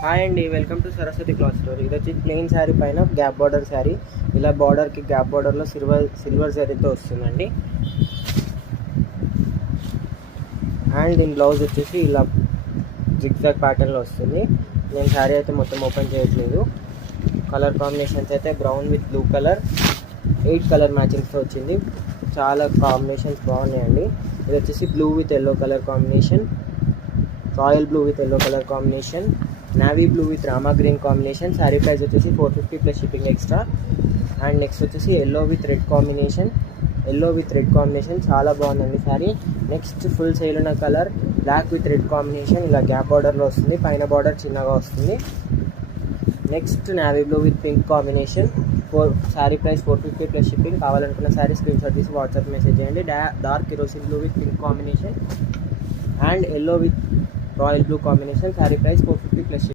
Hi అండి, welcome to Saraswati cloth store. ఇది వచ్చి ప్లెయిన్ శారీ పైన గ్యాప్ బార్డర్ శారీ. ఇలా బార్డర్కి గ్యాప్ బార్డర్లో సిల్వర్ శారీతో వస్తుందండి. అండ్ దీని బ్లౌజ్ వచ్చేసి ఇలా జిగ్జాగ్ ప్యాటర్న్లో వస్తుంది. నేను శారీ అయితే మొత్తం ఓపెన్ చేయట్లేదు. కలర్ కాంబినేషన్స్ అయితే brown with blue colour, 8 colour మ్యాచింగ్స్తో వచ్చింది. చాలా కాంబినేషన్స్ బాగున్నాయండి. ఇది వచ్చేసి blue with yellow colour combination, royal blue with yellow colour combination, navy blue with రామా గ్రీన్ కాంబినేషన్. శారీ ప్రైస్ వచ్చేసి 450 plus shipping extra. And next వచ్చేసి ఎల్లో విత్ రెడ్ కాంబినేషన్, చాలా బాగుందండి శారీ. నెక్స్ట్ ఫుల్ సేల్ ఉన్న colour black with red combination, ఇలా gap బార్డర్లో వస్తుంది, పైన బార్డర్ చిన్నగా వస్తుంది. Next navy blue with pink combination. Sari price 450 plus shipping. కావాలనుకున్న శారీ స్క్రీన్ షాట్ తీసి వాట్సాప్ మెసేజ్ చేయండి. Dark kerosene blue with pink combination and yellow with royal blue combination. Sari price 450 plus shipping.